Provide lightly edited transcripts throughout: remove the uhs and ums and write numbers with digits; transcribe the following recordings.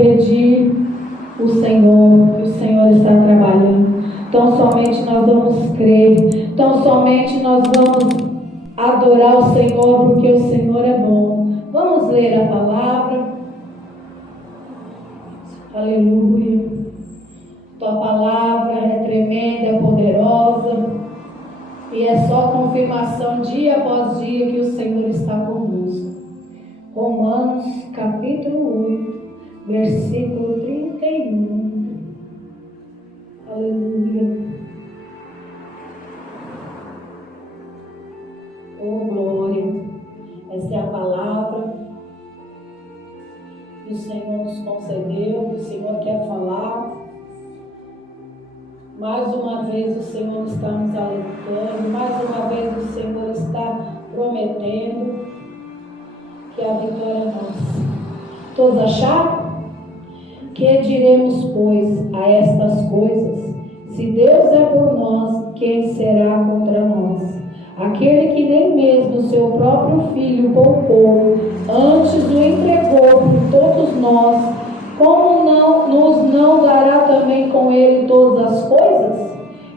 impedir o Senhor, que o Senhor está trabalhando. Então somente nós vamos crer, então somente nós vamos adorar o Senhor, porque o Senhor é bom. Vamos ler a palavra. Aleluia. Tua palavra é tremenda, é poderosa, e é só confirmação dia após dia que o Senhor está conosco. Romanos capítulo 8, versículo 31. Aleluia. Oh glória. Essa é a palavra que o Senhor nos concedeu, que o Senhor quer falar. Mais uma vez o Senhor está nos alertando, mais uma vez o Senhor está prometendo que a vitória é nossa. Todos acharam? Que diremos, pois, a estas coisas? Se Deus é por nós, quem será contra nós? Aquele que nem mesmo seu próprio Filho poupou, antes o entregou por todos nós, como não dará também com ele todas as coisas?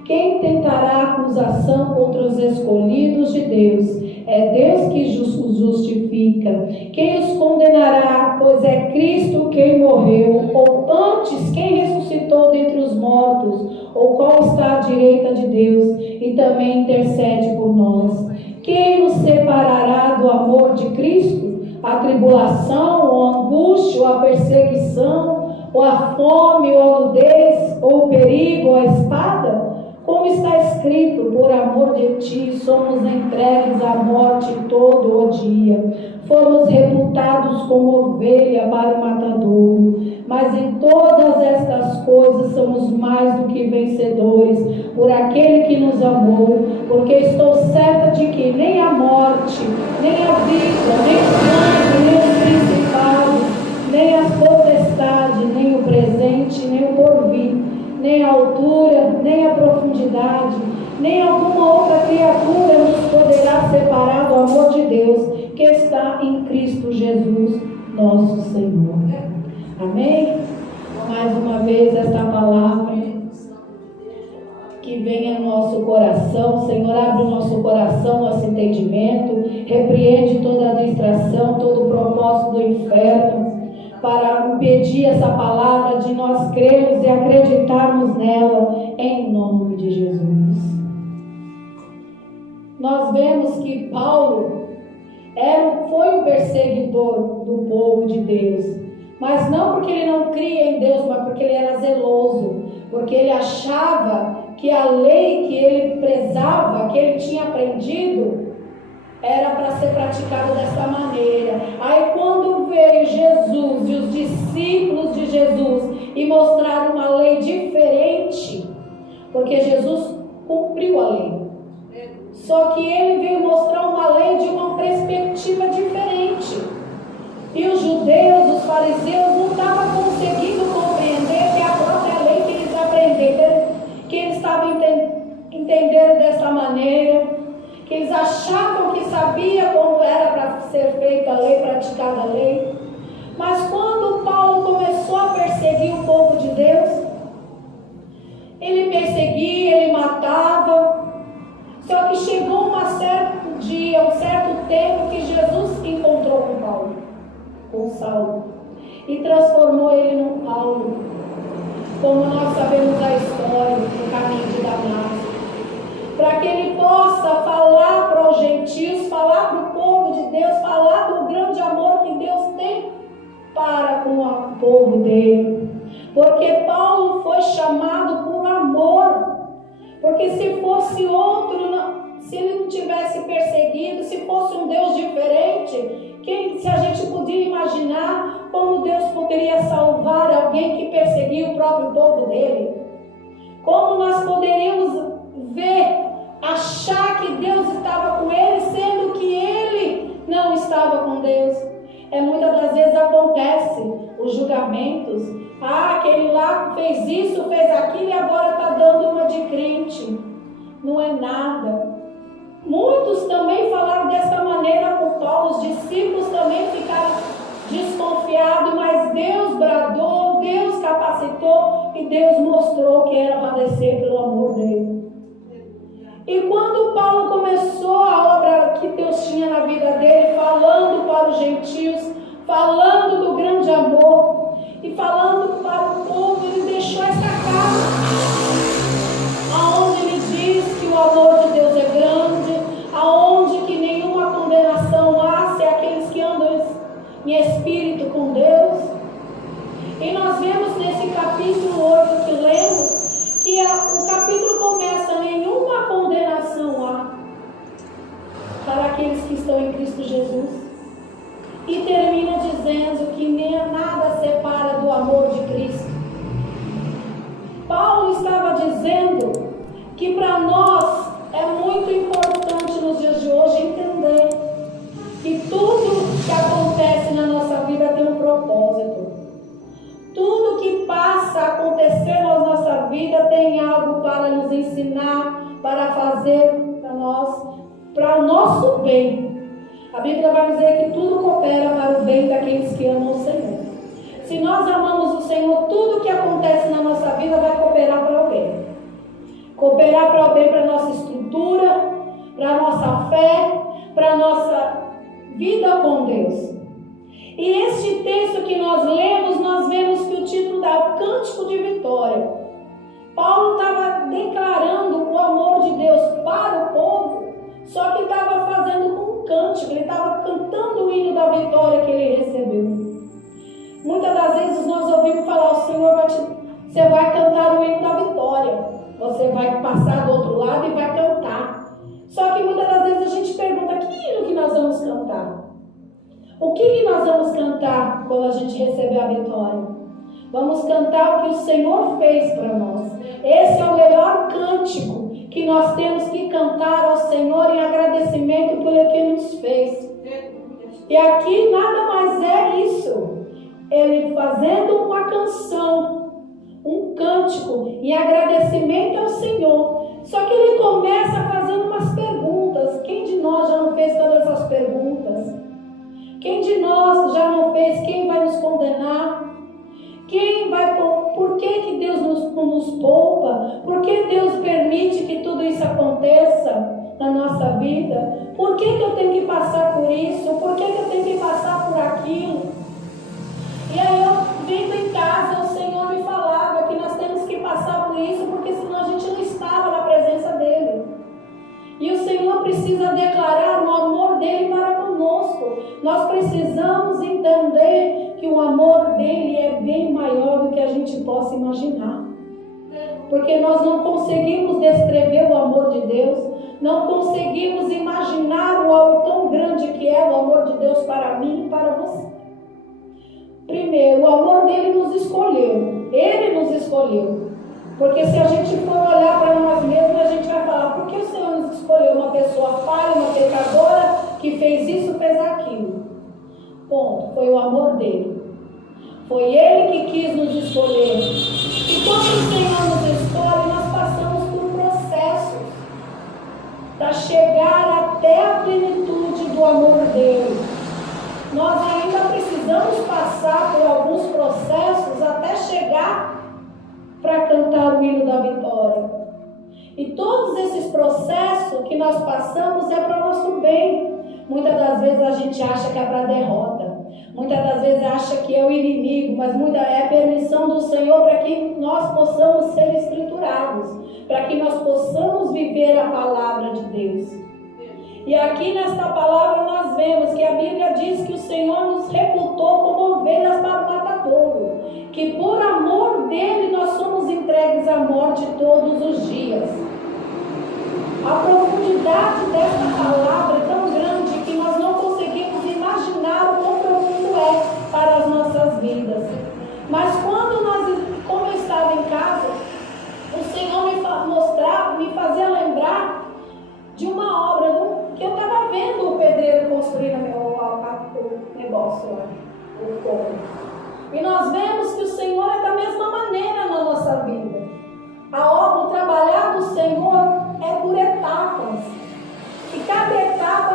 Quem tentará acusação contra os escolhidos de Deus? É Deus que os justifica. Quem os condenará? Pois é Cristo quem morreu, ou antes quem ressuscitou dentre os mortos, ou qual está à direita de Deus e também intercede por nós. Quem nos separará do amor de Cristo? A tribulação, ou a angústia, ou a perseguição, ou a fome, ou a nudez, ou o perigo, ou a espada? Como está escrito, por amor de ti somos entregues à morte todo o dia. Fomos reputados como ovelha para o matadouro. Mas em todas estas coisas somos mais do que vencedores por aquele que nos amou. Porque estou certa de que nem a morte, nem a vida, nem o sangue, nem os principados, nem as potestades, nem o presente, nem o porvir, nem a altura, nem a profundidade, nem alguma outra criatura nos poderá separar do amor de Deus que está em Cristo Jesus, nosso Senhor. Amém? Mais uma vez esta palavra que venha no nosso coração. Senhor, abre o nosso coração, nosso entendimento, repreende toda a distração, todo o propósito do inferno, para impedir essa palavra de nós crermos e acreditarmos nela, em nome de Jesus. Nós vemos que Paulo foi um perseguidor do povo de Deus, mas não porque ele não cria em Deus, mas porque ele era zeloso, porque ele achava que a lei que ele prezava, que ele tinha aprendido, era para ser praticado dessa maneira. Aí quando veio Jesus e os discípulos de Jesus e mostraram uma lei diferente, porque Jesus cumpriu a lei, só que ele veio mostrar uma lei de uma perspectiva diferente. E os judeus, os fariseus, não estavam conseguindo compreender que a própria lei que eles aprenderam, que eles estavam entendendo dessa maneira, que eles achavam que sabia como era para ser feita a lei, praticada a lei. Mas quando Paulo começou a perseguir o povo de Deus, ele perseguia, ele matava. Só que chegou um certo tempo que Jesus encontrou com Paulo, com Saulo, e transformou ele num Paulo, como nós sabemos a história do caminho de Damasco, para que ele possa falar para os gentios, falar para o povo de Deus, falar do grande amor que Deus tem para com o povo dele. Porque Paulo foi chamado por amor. Porque se fosse outro, se ele não tivesse perseguido, se fosse um Deus diferente, se a gente podia imaginar como Deus poderia salvar alguém que perseguia o próprio povo dele? Como nós poderíamos achar que Deus estava com ele, sendo que ele não estava com Deus? Muitas das vezes acontece os julgamentos. Aquele lá fez isso, fez aquilo e agora está dando uma de crente. Não é nada. Muitos também falaram dessa maneira com Paulo. Os discípulos também ficaram desconfiados, mas Deus bradou capacitou e Deus mostrou que era padecer pelo amor dele. E quando Paulo começou a obra que Deus tinha na vida dele, falando para os gentios, falando do grande amor e falando para o povo, ele deixou essa carta, aonde ele diz que o amor de Deus é grande, aonde que nenhuma condenação há se aqueles que andam em espírito com Deus. E nós vemos nesse capítulo 8 que lemos, que o capítulo começa: nenhuma condenação há para aqueles que estão em Cristo Jesus, e termina dizendo que nem nada separa do amor de Cristo. Paulo estava dizendo que para nós é muito importante nos dias de hoje entender que tudo que acontece na nossa vida tem um propósito. Tudo que passa a acontecer na nossa vida tem algo para nos ensinar, para fazer para nós, para o nosso bem. A Bíblia vai dizer que tudo coopera para o bem daqueles que amam o Senhor. Se nós amamos o Senhor, tudo que acontece na nossa vida vai cooperar para o bem. Cooperar para o bem, para a nossa estrutura, para a nossa fé, para a nossa vida com Deus. E este texto que nós lemos, nós vemos que o título é o Cântico de Vitória. Paulo estava declarando o amor de Deus para o povo, só que estava fazendo com um cântico, ele estava cantando o hino da vitória que ele recebeu. Muitas das vezes nós ouvimos falar: o Senhor você vai cantar o hino da vitória, você vai passar do outro lado e vai cantar. Só que muitas das vezes a gente pergunta: que hino que nós vamos cantar? O que nós vamos cantar quando a gente receber a vitória? Vamos cantar o que o Senhor fez para nós. Esse é o melhor cântico que nós temos que cantar ao Senhor em agradecimento pelo que nos fez. E aqui nada mais é isso. Ele fazendo uma canção, um cântico em agradecimento ao Senhor. Só que ele começa fazendo umas perguntas. Quem de nós já não fez todas essas perguntas? Quem de nós já não fez? Quem vai nos condenar? Por que Deus nos poupa? Por que Deus permite que tudo isso aconteça na nossa vida? Por que eu tenho que passar por isso? Por que eu tenho que passar por aquilo? E aí eu vindo em casa, o Senhor me falava que nós temos que passar por isso, porque senão a gente não estava na presença dEle. E o Senhor precisa declarar o amor dEle para conosco. Nós precisamos entender que o amor dEle é bem maior do que a gente possa imaginar. Porque nós não conseguimos descrever o amor de Deus, não conseguimos imaginar o algo tão grande que é o amor de Deus para mim e para você. Primeiro, o amor dEle nos escolheu. Ele nos escolheu. Porque se a gente for olhar para nós mesmos, a gente vai falar: por que o Senhor nos escolheu? Uma pessoa falha, uma pecadora que fez isso, fez aquilo. Ponto. Foi o amor dele. Foi ele que quis nos escolher. E quando o Senhor nos escolhe, nós passamos por processos para chegar até a plenitude do amor dele. Nós ainda precisamos passar por alguns processos até chegar para cantar o hino da vitória. E todos esses processos que nós passamos é para o nosso bem. Muitas das vezes a gente acha que é para derrota. Muitas das vezes acha que é o inimigo, mas muita é a permissão do Senhor para que nós possamos ser escriturados, para que nós possamos viver a palavra de Deus. E aqui nesta palavra nós vemos que a Bíblia diz que o Senhor nos reputou como ovelhas para o matadouro, que por amor dele nós somos entregues à morte todos os dias. A profundidade desta palavra é tão grande que nós não conseguimos imaginar o quão profundo é para as nossas vidas. Mas como eu estava em casa, o Senhor me fazia lembrar de uma obra que eu estava vendo o pedreiro construir o negócio lá, o corpo. E nós vemos que o Senhor é da mesma maneira na nossa vida. O trabalhar do Senhor é por etapas. E cada etapa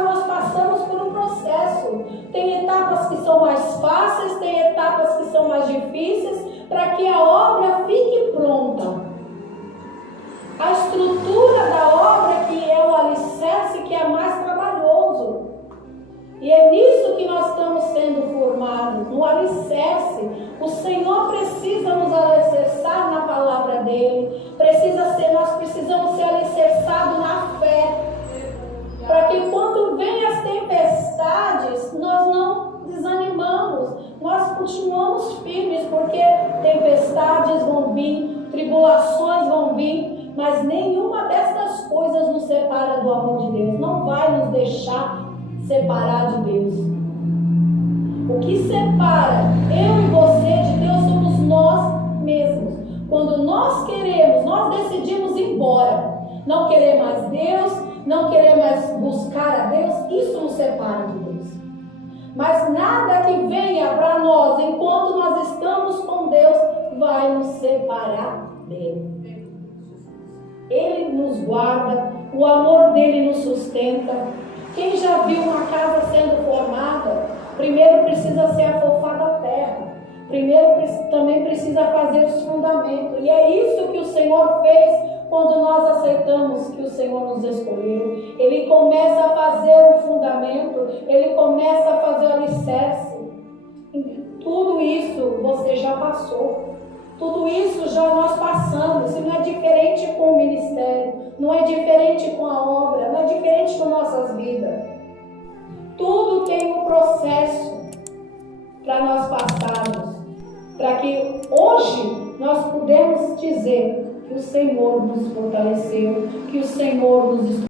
vir, tribulações vão vir, mas nenhuma destas coisas nos separa do amor de Deus. Não vai nos deixar separar de Deus. O que separa eu e você de Deus somos nós mesmos. Quando nós queremos, nós decidimos ir embora, não querer mais Deus, não querer mais buscar a Deus, isso nos separa de Deus. Mas nada que venha para nós enquanto nós estamos com Deus vai nos separar dele. Ele nos guarda, o amor dele nos sustenta. Quem já viu uma casa sendo formada, primeiro precisa ser afofada a terra. Primeiro também precisa fazer os fundamentos. E é isso que o Senhor fez quando nós aceitamos que o Senhor nos escolheu. Ele começa a fazer o fundamento, ele começa a fazer o alicerce. Tudo isso você já passou. Tudo isso já nós passamos. E não é diferente com o ministério, não é diferente com a obra, não é diferente com nossas vidas. Tudo tem um processo para nós passarmos, para que hoje nós podemos dizer que o Senhor nos fortaleceu, que o Senhor nos